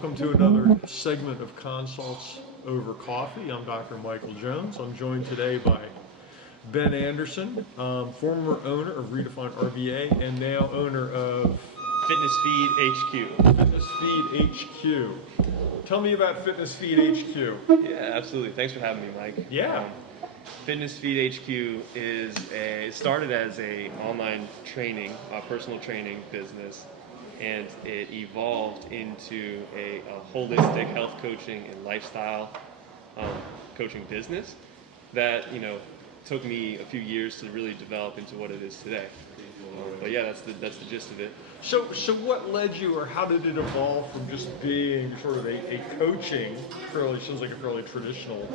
welcome to another segment of Consults Over Coffee. I'm Dr. Michael Jones. I'm joined today by Ben Anderson, former owner of Redefined RVA and now owner of FitnessFeedHQ. FitnessFeedHQ. Tell me about FitnessFeedHQ. Yeah, absolutely. Thanks for having me, Mike. Yeah. FitnessFeedHQ started as a online training, personal training business, and it evolved into a holistic health coaching and lifestyle coaching business that took me a few years to really develop into what it is today. But yeah, that's the gist of it. So what led you, or how did it evolve from just being sort of a coaching, sounds like a fairly traditional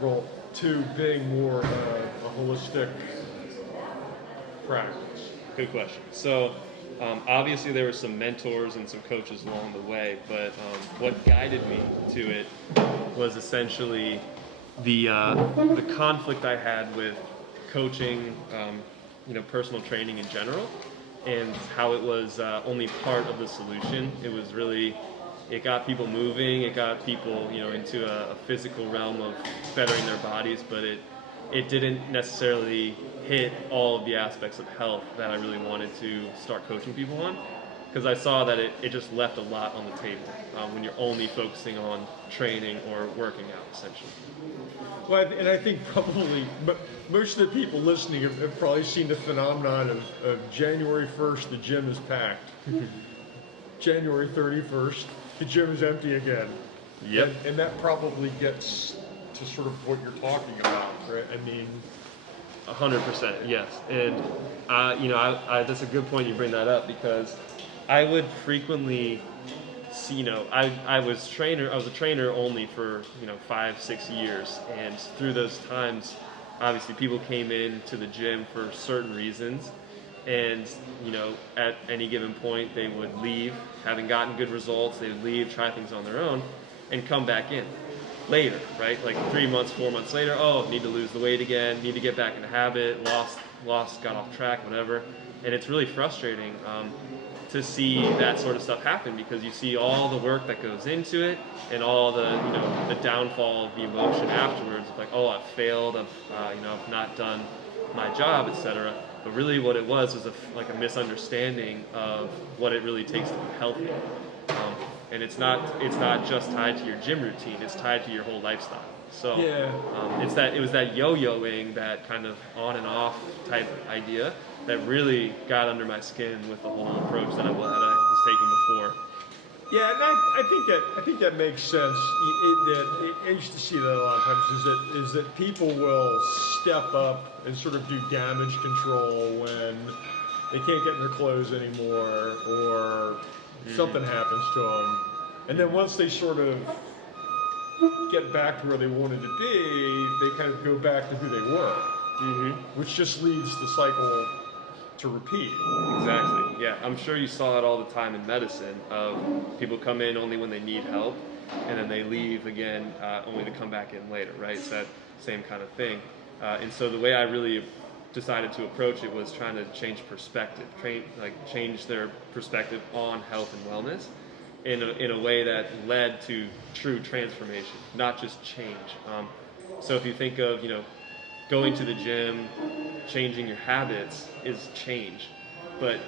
role, to being more a holistic practice? Good question. So obviously there were some mentors and some coaches along the way, but what guided me to it was essentially the conflict I had with coaching, personal training in general, and how it was only part of the solution. It got people moving, it got people into a physical realm of bettering their bodies, but it didn't necessarily hit all of the aspects of health that I really wanted to start coaching people on, because I saw that it just left a lot on the table when you're only focusing on training or working out, essentially. Well, and I think probably, but most of the people listening have probably seen the phenomenon of January 1st, the gym is packed. January 31st, the gym is empty again. Yep. And that probably gets to sort of what you're talking about, right? I mean, 100%, yes. And that's a good point you bring that up, because I would frequently see, I was a trainer only for 5-6 years, and through those times, obviously people came in to the gym for certain reasons, and at any given point they would leave, having gotten good results. They would leave, try things on their own, and come back in later, right? Like 3 months, 4 months later, need to lose the weight again, need to get back in the habit, lost, got off track, whatever. And it's really frustrating to see that sort of stuff happen, because you see all the work that goes into it and all the the downfall of the emotion afterwards, like, I've failed, I've not done my job, etc. But really what it was a misunderstanding of what it really takes to be healthy. And it's not just tied to your gym routine, it's tied to your whole lifestyle. So yeah. It was that yo-yoing, that kind of on and off type idea that really got under my skin with the whole approach that I was taking before. Yeah, and I think that makes sense. I used to see that a lot of times. Is that people will step up and sort of do damage control when they can't get in their clothes anymore, or something happens to them, and then once they sort of get back to where they wanted to be, they kind of go back to who they were, which just leads the cycle to repeat. Exactly. Yeah, I'm sure you saw it all the time in medicine. Of people come in only when they need help, and then they leave again only to come back in later. Right? It's that same kind of thing. And so the way I really decided to approach it was trying to change perspective, change their perspective on health and wellness in a way that led to true transformation, not just change. So if you think of going to the gym, changing your habits is change, but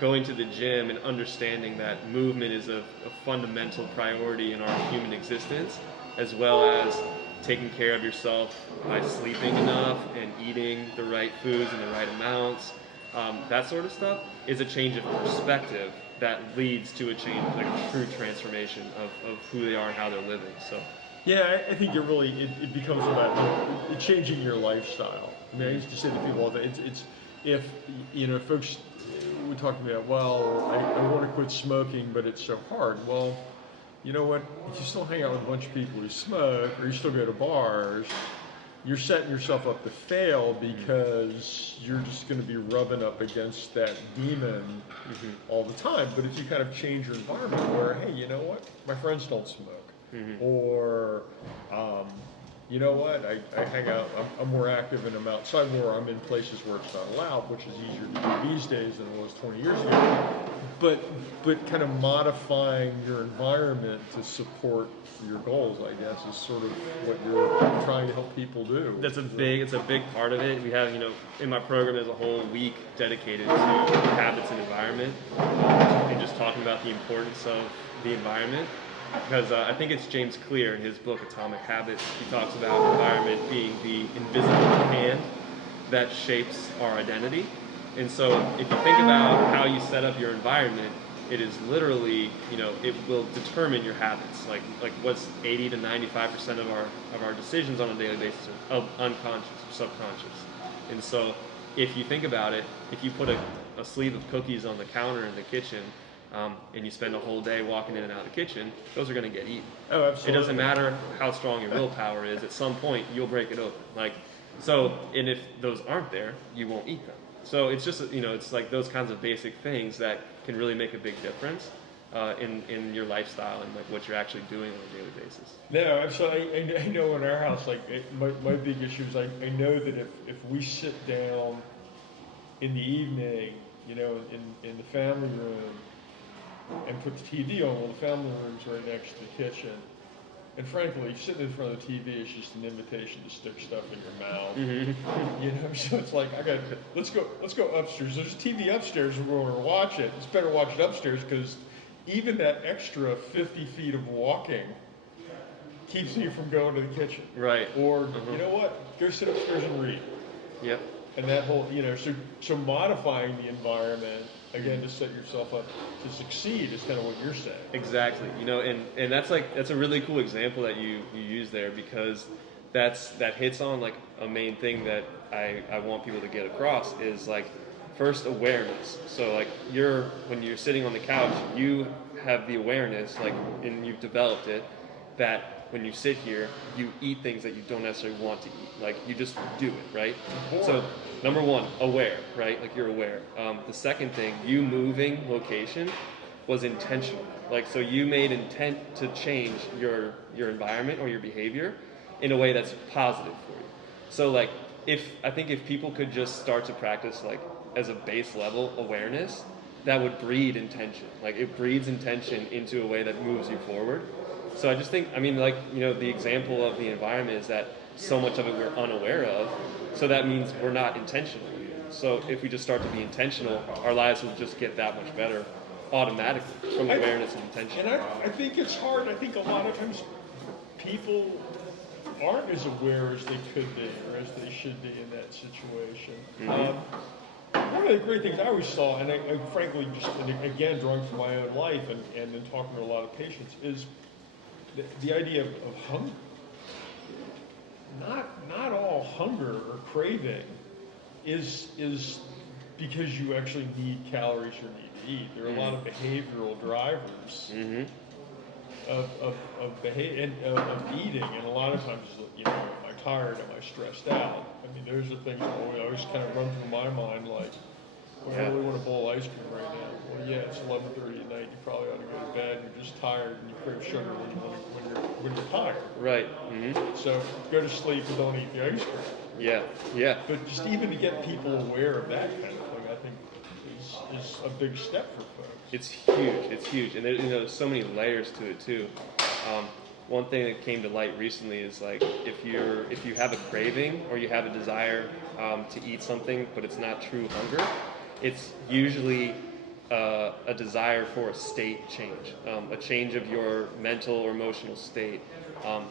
going to the gym and understanding that movement is a fundamental priority in our human existence, as well as taking care of yourself by sleeping enough and eating the right foods in the right amounts, that sort of stuff is a change of perspective that leads to a change, like a true transformation of who they are and how they're living. So yeah, I think it becomes about changing your lifestyle. I mean, I used to say to people all the time, it's if folks would talk to me about, well, I want to quit smoking, but it's so hard. Well, you know what? If you still hang out with a bunch of people who smoke, or you still go to bars, you're setting yourself up to fail, because you're just going to be rubbing up against that demon all the time. But if you kind of change your environment where, hey, you know what? My friends don't smoke. Or you know what, I hang out, I'm more active and I'm outside more, I'm in places where it's not allowed, which is easier to do these days than it was 20 years ago. But kind of modifying your environment to support your goals, I guess, is sort of what you're trying to help people do. It's a big part of it. We have, in my program there's a whole week dedicated to habits and environment, and just talking about the importance of the environment. Because I think it's James Clear in his book Atomic Habits. He talks about environment being the invisible hand that shapes our identity. And so if you think about how you set up your environment, it is literally, it will determine your habits. Like what's 80 to 95% of our decisions on a daily basis are unconscious or subconscious. And so if you think about it, if you put a sleeve of cookies on the counter in the kitchen, and you spend a whole day walking in and out of the kitchen, those are going to get eaten. Oh, absolutely. It doesn't matter how strong your willpower is. At some point, you'll break it open. And if those aren't there, you won't eat them. So it's just, it's like those kinds of basic things that can really make a big difference in your lifestyle and like what you're actually doing on a daily basis. No, so I know in our house, my big issue is I know that if we sit down in the evening, in the family room, and put the TV on, well, the family room's right next to the kitchen. And frankly, sitting in front of the TV is just an invitation to stick stuff in your mouth. Mm-hmm. So it's like, let's go upstairs. There's a TV upstairs and we're going to watch it. It's better watch it upstairs because even that extra 50 feet of walking keeps me from going to the kitchen. Right. Or, you know what, go sit upstairs and read. Yep. And that whole, so modifying the environment, again, to set yourself up to succeed is kind of what you're saying. Exactly. And that's a really cool example that you use there, because that hits on like a main thing that I want people to get across is like, first, awareness. So like when you're sitting on the couch, you have the awareness, like, and you've developed it, that when you sit here, you eat things that you don't necessarily want to eat. Like, you just do it, right? So, number one, aware, right? Like, you're aware. The second thing, you moving location was intentional. Like, so you made intent to change your environment or your behavior in a way that's positive for you. So, like, I think if people could just start to practice, like, as a base level awareness, that would breed intention. Like, it breeds intention into a way that moves you forward. So I just think, the example of the environment is that so much of it we're unaware of, so that means we're not intentional. So if we just start to be intentional, our lives will just get that much better automatically from awareness and intention. And I think it's hard. I think a lot of times people aren't as aware as they could be or as they should be in that situation. Mm-hmm. One of the great things I always saw, and I frankly just, again, drawing from my own life and then talking to a lot of patients, is the idea of hunger. Not all hunger or craving is because you actually need calories or need to eat. There are a lot of behavioral drivers of eating, and a lot of times, am I tired? Am I stressed out? Those are things that always kind of run through my mind, like, well, I really want a bowl of ice cream right now. Well, yeah, it's 11:30 at night. You probably ought to go to bed. You're just tired, and you crave sugar when you're tired. Right. Mm-hmm. So go to sleep and don't eat the ice cream. Yeah. Yeah. But just even to get people aware of that kind of thing, I think is a big step for folks. It's huge. It's huge, and there's so many layers to it too. One thing that came to light recently is like if you have a craving or you have a desire to eat something, but it's not true hunger, it's usually a desire for a state change, a change of your mental or emotional state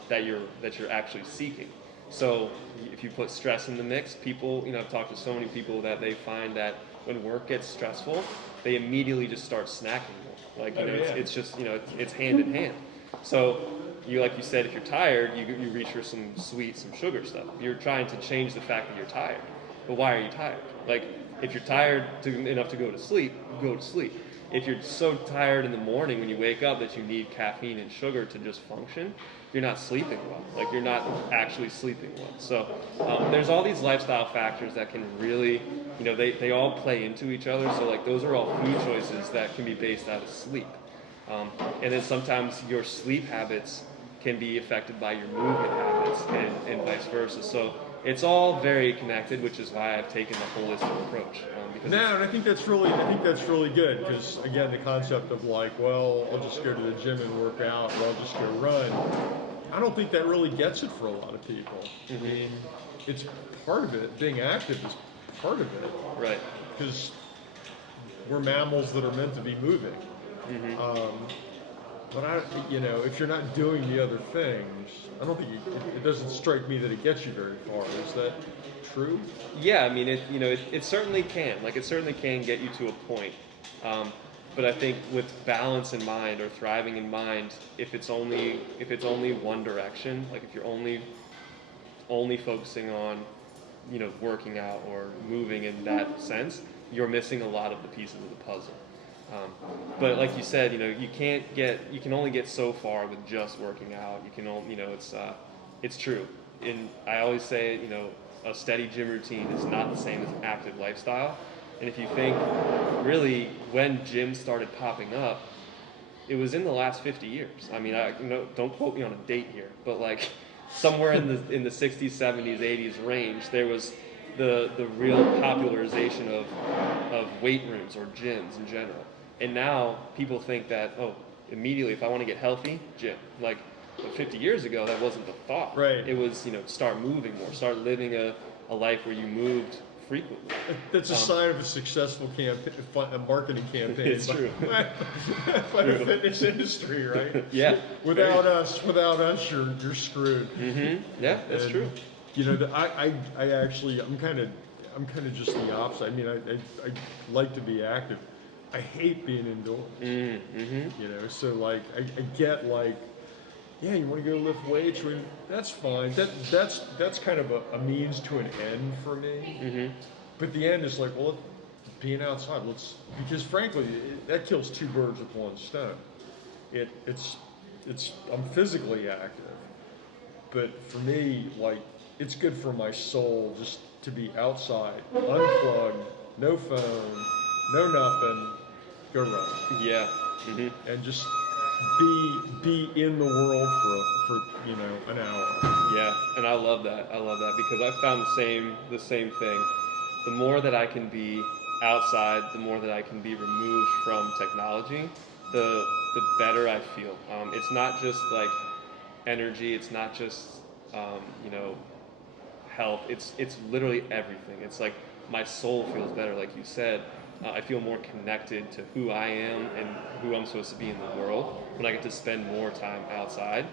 that you're actually seeking. So if you put stress in the mix, people, I've talked to so many people that they find that when work gets stressful, they immediately just start snacking more. Like, it's just, it's hand in hand. So like you said, if you're tired, you reach for some sweet, some sugar stuff. You're trying to change the fact that you're tired. But why are you tired? Like, if you're tired enough to go to sleep, go to sleep. If you're so tired in the morning when you wake up that you need caffeine and sugar to just function, you're not sleeping well. Like, you're not actually sleeping well. So there's all these lifestyle factors that can really, they all play into each other. So like those are all food choices that can be based out of sleep. And then sometimes your sleep habits can be affected by your movement habits and vice versa. So it's all very connected, which is why I've taken the holistic approach. And I think that's really good, because again, the concept of like, well, I'll just go to the gym and work out, or I'll just go run. I don't think that really gets it for a lot of people. I mean, it's part of it. Being active is part of it, right? Because we're mammals that are meant to be moving. But if you're not doing the other things, I don't think it doesn't strike me that it gets you very far. Is that true? Yeah, I mean, it certainly can. Like, it certainly can get you to a point. But I think with balance in mind or thriving in mind, if it's only one direction, like if you're only focusing on, working out or moving in that sense, you're missing a lot of the pieces of the puzzle. But like you said, you can only get so far with just working out. You can only, it's true. And I always say, a steady gym routine is not the same as an active lifestyle. And if you think, really, when gyms started popping up, it was in the last 50 years. I mean, don't quote me on a date here, but like somewhere in the 60s, 70s, 80s range, there was the real popularization of weight rooms or gyms in general. And now people think that, immediately if I want to get healthy, gym. Like, but 50 years ago, that wasn't the thought. Right. It was, start moving more, start living a life where you moved frequently. That's a sign of a successful marketing campaign. It's true. By the fitness industry, right? Yeah. Without us, you're screwed. Yeah, that's true. I'm kind of just the opposite. I mean, I like to be active. I hate being indoors. So like I get like, yeah, you want to go lift weights? That's fine. That's kind of a means to an end for me. But the end is like, well, being outside. Because frankly, that kills two birds with one stone. I'm physically active, but for me, like, it's good for my soul just to be outside, unplugged, no phone, no nothing, go run. Yeah. And just be in the world for an hour. Yeah, and I love that. Because I found the same thing. The more that I can be outside, the more that I can be removed from technology, the better I feel. It's not just like energy. It's not just health. It's literally everything. It's like my soul feels better, like you said. I feel more connected to who I am and who I'm supposed to be in the world when I get to spend more time outside.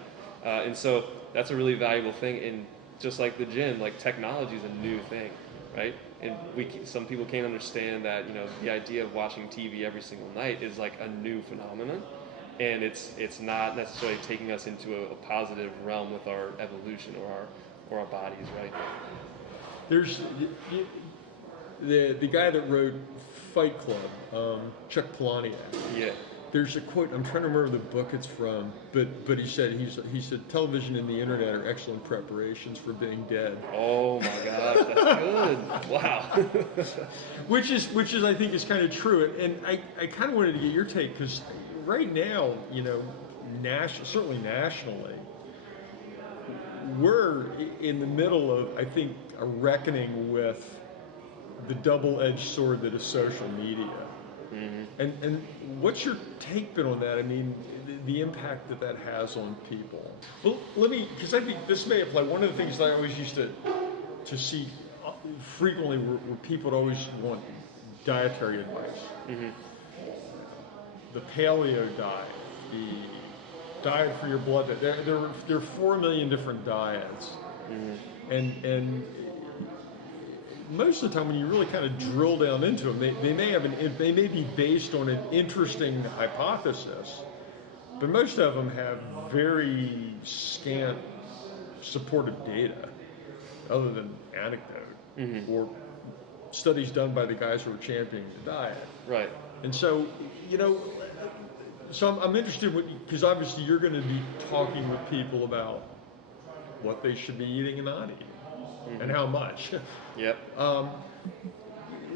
And so that's a really valuable thing. And just like the gym, like, technology is a new thing, right? And some people can't understand that, the idea of watching TV every single night is like a new phenomenon. And it's not necessarily taking us into a positive realm with our evolution or our bodies, right? There's the guy that wrote Fight Club, Chuck Palahniuk. Yeah. There's a quote. I'm trying to remember the book it's from, but he said television and the internet are excellent preparations for being dead. Oh my gosh, that's good. Wow. which is I think is kind of true, and I kind of wanted to get your take, because right now, certainly nationally, we're in the middle of, I think, a reckoning with the double-edged sword that is social media. And what's your take been on that? I mean, the impact that has on people. Well, because I think this may apply. One of the things that I always used to see frequently were people would always want dietary advice. The paleo diet, the diet for your blood. There are 4 million different diets, and most of the time, when you really kind of drill down into them, they may be based on an interesting hypothesis, but most of them have very scant supportive data, other than anecdote or studies done by the guys who are championing the diet. Right. And so, I'm interested because obviously you're going to be talking with people about what they should be eating and not eating, and how much. Yep. How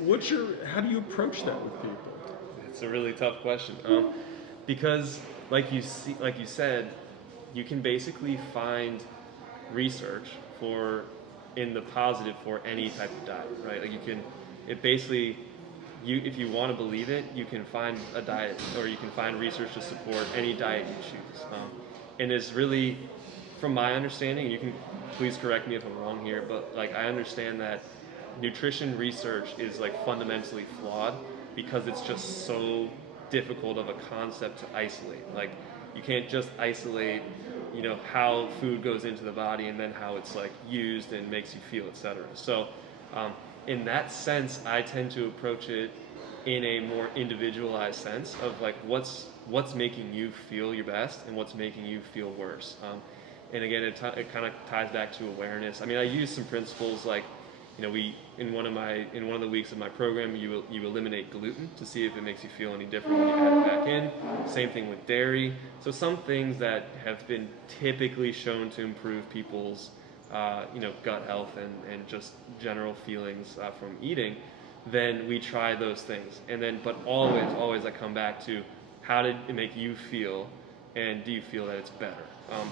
do you approach that with people? It's a really tough question, because like you said, you can basically find research for in the positive for any type of diet, right? Like you can, it basically, if you want to believe it, you can find a diet or you can find research to support any diet you choose. And it's really, from my understanding, and you can please correct me if I'm wrong here, but like I understand that nutrition research is like fundamentally flawed because it's just so difficult of a concept to isolate. Like you can't just isolate, how food goes into the body and then how it's like used and makes you feel, etc. So in that sense, I tend to approach it in a more individualized sense of like what's making you feel your best and what's making you feel worse. And again, it kind of ties back to awareness. I mean, I use some principles like, we in one of the weeks of my program, you eliminate gluten to see if it makes you feel any different when you add it back in. Same thing with dairy. So some things that have been typically shown to improve people's gut health and just general feelings from eating, then we try those things. And then, but always I come back to how did it make you feel, and do you feel that it's better?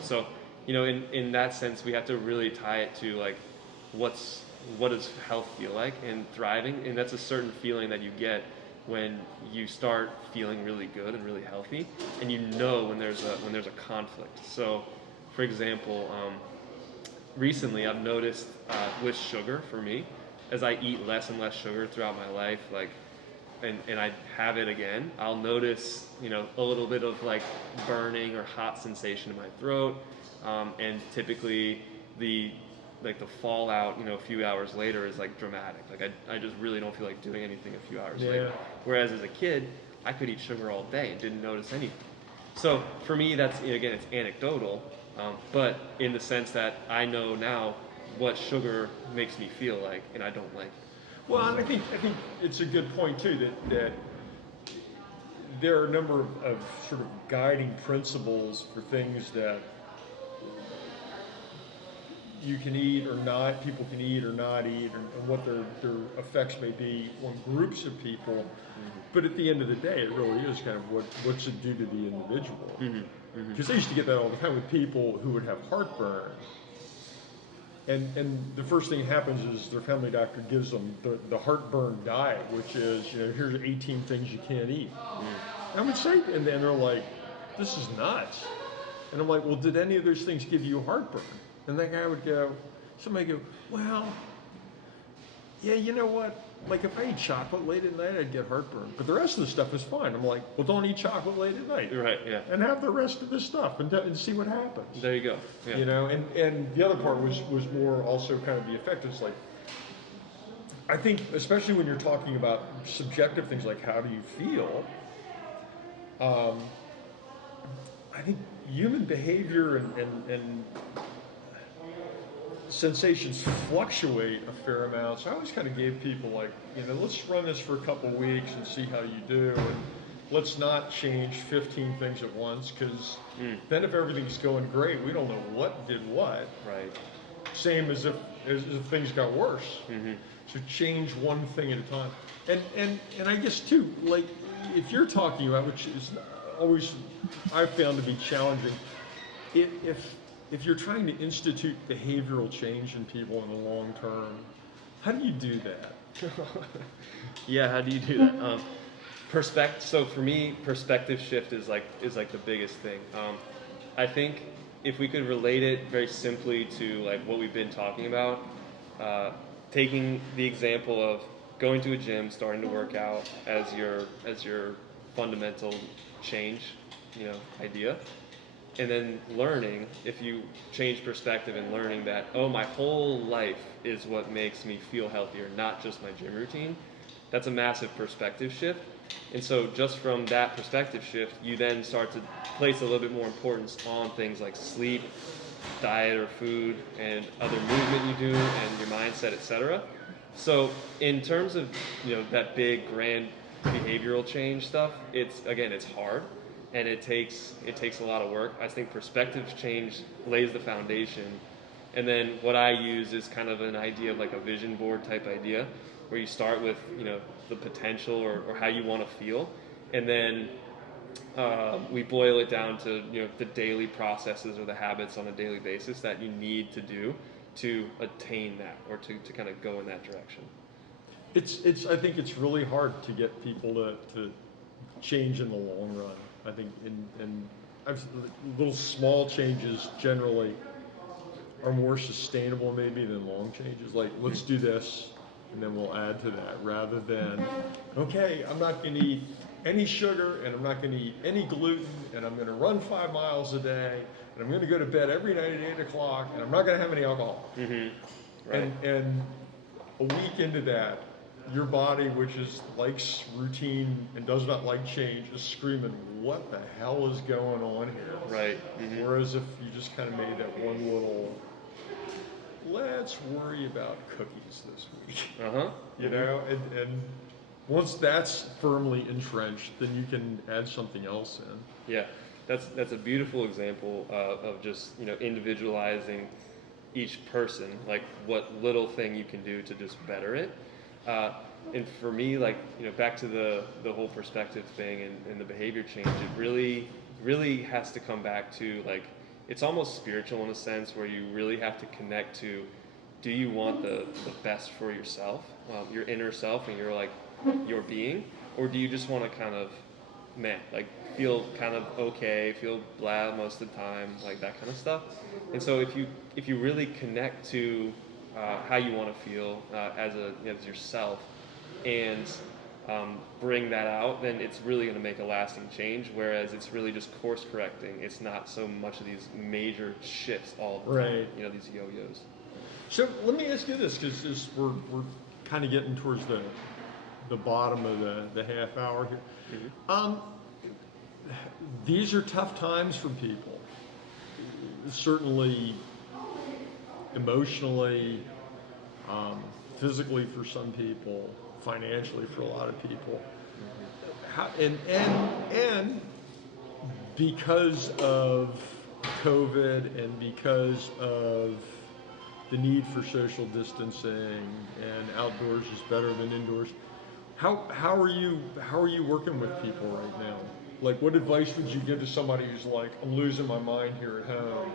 So, in that sense, we have to really tie it to like what does health feel like and thriving, and that's a certain feeling that you get when you start feeling really good and really healthy, and when there's a conflict. So, for example, recently I've noticed with sugar for me, as I eat less and less sugar throughout my life, like, and I have it again, I'll notice, a little bit of like burning or hot sensation in my throat, and typically the fallout, a few hours later is like dramatic. Like I just really don't feel like doing anything a few hours later. Whereas as a kid, I could eat sugar all day and didn't notice anything. So for me, that's, again, it's anecdotal, but in the sense that I know now what sugar makes me feel like, and I don't like it. Well, and I think it's a good point too that there are a number of sort of guiding principles for things that you can eat or not, people can eat or not eat, and what their effects may be on groups of people. Mm-hmm. But at the end of the day, it really is kind of what's it do to the individual. Because I used to get that all the time with people who would have heartburn. And the first thing that happens is their family doctor gives them the heartburn diet, which is, here's 18 things you can't eat. And I would say, and then they're like, this is nuts. And I'm like, well, did any of those things give you heartburn? And that guy would go, somebody go, well, yeah, you know what? Like if I eat chocolate late at night, I'd get heartburn. But the rest of the stuff is fine. I'm like, well, don't eat chocolate late at night. Right, yeah. And have the rest of the stuff and see what happens. There you go. Yeah. And the other part was more also kind of the effect. It's like, I think, especially when you're talking about subjective things like how do you feel, I think human behavior and sensations fluctuate a fair amount. So I always kind of gave people like, let's run this for a couple weeks and see how you do. And let's not change 15 things at once, because then if everything's going great, we don't know what did what. Right. Same as if things got worse. Mm-hmm. So change one thing at a time. And I guess too, like if you're talking about, which is always I've found to be challenging, if you're trying to institute behavioral change in people in the long term, how do you do that? Yeah, how do you do that? So for me, perspective shift is like the biggest thing. I think if we could relate it very simply to like what we've been talking about, taking the example of going to a gym, starting to work out as your fundamental change, idea. And then learning, if you change perspective and learning that, oh, my whole life is what makes me feel healthier, not just my gym routine, that's a massive perspective shift. And so just from that perspective shift, you then start to place a little bit more importance on things like sleep, diet or food, and other movement you do, and your mindset, etc. So in terms of, that big, grand behavioral change stuff, it's hard. And it takes a lot of work. I think perspective change lays the foundation. And then what I use is kind of an idea of like a vision board type idea, where you start with, the potential or how you want to feel. And then We boil it down to the daily processes or the habits on a daily basis that you need to do to attain that or to kind of go in that direction. I think it's really hard to get people to change in the long run. I think little small changes generally are more sustainable maybe than long changes. Like, let's do this and then we'll add to that, rather than, okay, I'm not going to eat any sugar and I'm not going to eat any gluten and I'm going to run 5 miles a day and I'm going to go to bed every night at 8 o'clock and I'm not going to have any alcohol. Right. And a week into that, your body, which likes routine and does not like change, is screaming, what the hell is going on here? Right. Whereas if you just kind of made that one little, let's worry about cookies this week. You know, and once that's firmly entrenched, then you can add something else in. Yeah, that's a beautiful example of just individualizing each person, like what little thing you can do to just better it. And for me, like back to the whole perspective thing and the behavior change, it really has to come back to, like, it's almost spiritual in a sense, where you really have to connect to, do you want the best for yourself, your inner self and your being, or do you just want to kind of feel kind of okay, feel blah most of the time, like that kind of stuff. And so if you really connect to how you want to feel as yourself, and bring that out, then it's really going to make a lasting change. Whereas it's really just course correcting. It's not so much of these major shifts all the time. These yo-yos. So let me ask you this, because we're kind of getting towards the bottom of the half hour here. These are tough times for people. Certainly emotionally, physically for some people, financially for a lot of people. And because of COVID and because of the need for social distancing and outdoors is better than indoors, how are you working with people right now? Like, what advice would you give to somebody who's like, I'm losing my mind here at home?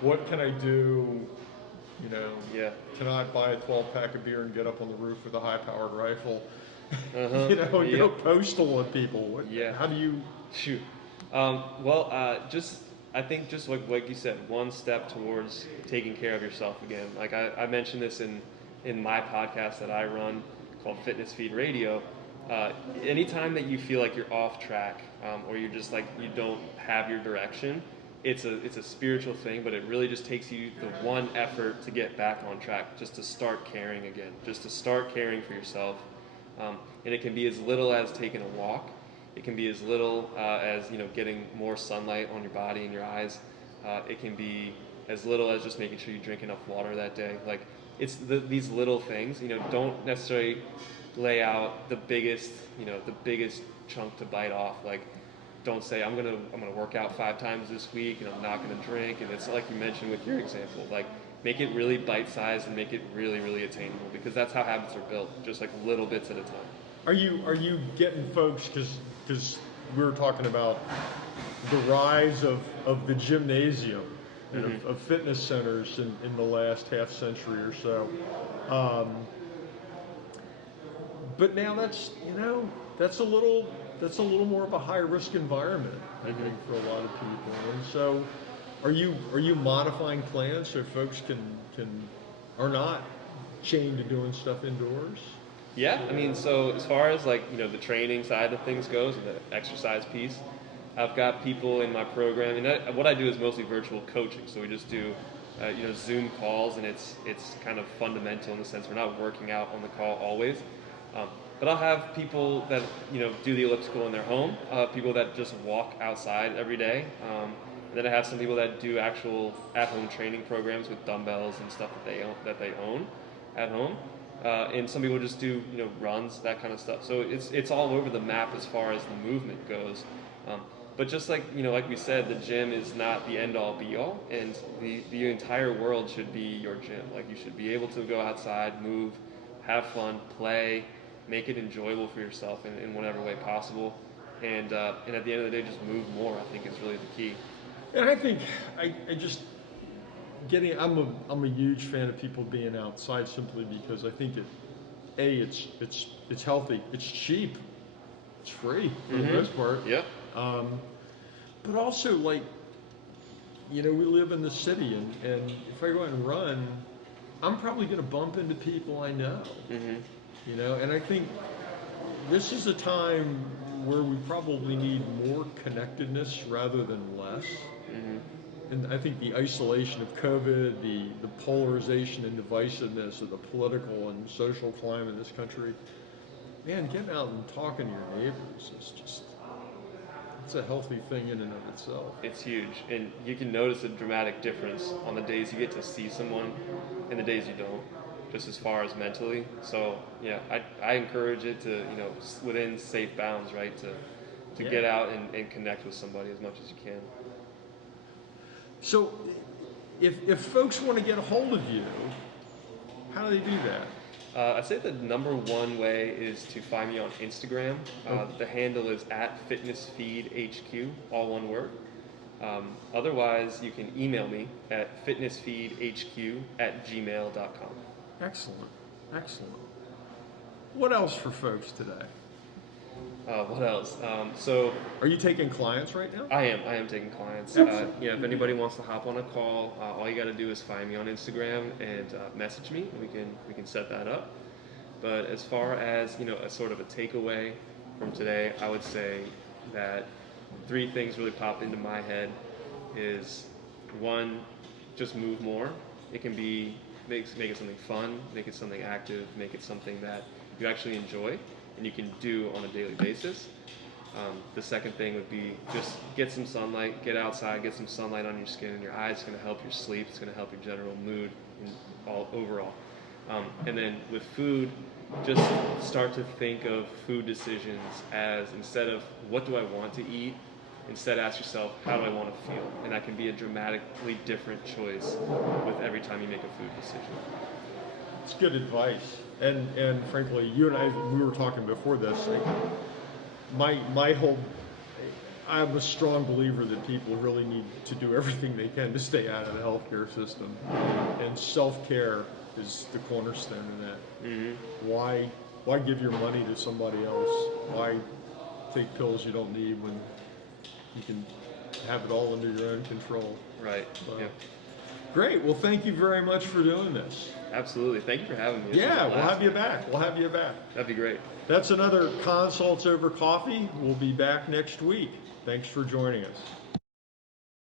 What can I do? Cannot buy a 12-pack of beer and get up on the roof with a high-powered rifle. Go postal on people. How do you shoot? I think just like you said, one step towards taking care of yourself again. Like I mentioned this in my podcast that I run called FitnessFeedHQ. Anytime that you feel like you're off track, or you're just like you don't have your direction, it's a spiritual thing, but it really just takes you the one effort to get back on track, just to start caring again, just to start caring for yourself. And it can be as little as taking a walk. It can be as little as getting more sunlight on your body and your eyes. It can be as little as just making sure you drink enough water that day. Like, it's these little things. Don't necessarily lay out the biggest chunk to bite off. Like, don't say I'm gonna work out 5 times this week and I'm not gonna drink. And it's like you mentioned with your example, like, make it really bite-sized and make it really, really attainable, because that's how habits are built, just like little bits at a time. Are you getting folks, because we were talking about the rise of the gymnasium and of fitness centers in the last half century or so, but now that's a little more of a high risk environment, I think, for a lot of people. And so are you modifying plans so folks are not chained to doing stuff indoors? Yeah, I mean, so as far as the training side of things goes, and the exercise piece, I've got people in my program, and what I do is mostly virtual coaching. So we just do Zoom calls, and it's kind of fundamental in the sense we're not working out on the call always. But I'll have people that do the elliptical in their home, people that just walk outside every day. And then I have some people that do actual at-home training programs with dumbbells and stuff that they own at home. And some people just do runs, that kind of stuff. So it's all over the map as far as the movement goes. But just like we said, the gym is not the end-all be-all, and the entire world should be your gym. Like, you should be able to go outside, move, have fun, play, make it enjoyable for yourself in whatever way possible. and at the end of the day, just move more. I think is really the key. And I think I just getting. I'm a huge fan of people being outside simply because I think it's healthy, it's cheap, it's free for the most part. Yep. But also, like, we live in the city, and if I go out and run, I'm probably going to bump into people I know. And I think this is a time where we probably need more connectedness rather than less. And I think the isolation of COVID, the polarization and divisiveness of the political and social climate in this country, man, getting out and talking to your neighbors is just, it's a healthy thing in and of itself. It's huge, and you can notice a dramatic difference on the days you get to see someone and the days you don't, just as far as mentally. So yeah, I encourage it to, within safe bounds, right, to get out and connect with somebody as much as you can. So if folks want to get a hold of you, how do they do that? I'd say the number one way is to find me on Instagram. The handle is @FitnessFeedHQ, all one word. Otherwise, you can email me at fitnessfeedhq@gmail.com. Excellent. What else for folks today? What else? So Are you taking clients right now? I am taking clients. Excellent. If anybody wants to hop on a call, all you got to do is find me on Instagram and message me. We can set that up. But as far as a sort of a takeaway from today, I would say that 3 things really popped into my head. Is 1, just move more. It can be make it something fun, make it something active, make it something that you actually enjoy and you can do on a daily basis. The second thing would be just get some sunlight, get outside, get some sunlight on your skin and your eyes. It's going to help your sleep. It's going to help your general mood overall. And then with food, just start to think of food decisions as, instead of what do I want to eat, instead ask yourself, how do I want to feel? And that can be a dramatically different choice with every time you make a food decision. It's good advice. And frankly, you and I, we were talking before this. I'm a strong believer that people really need to do everything they can to stay out of the healthcare system. And self-care is the cornerstone in that. Why give your money to somebody else? Why take pills you don't need when you can have it all under your own control? Right. Yep. Great. Well, thank you very much for doing this. Absolutely. Thank you for having me. Yeah, we'll have you back. That'd be great. That's another Consults Over Coffee. We'll be back next week. Thanks for joining us.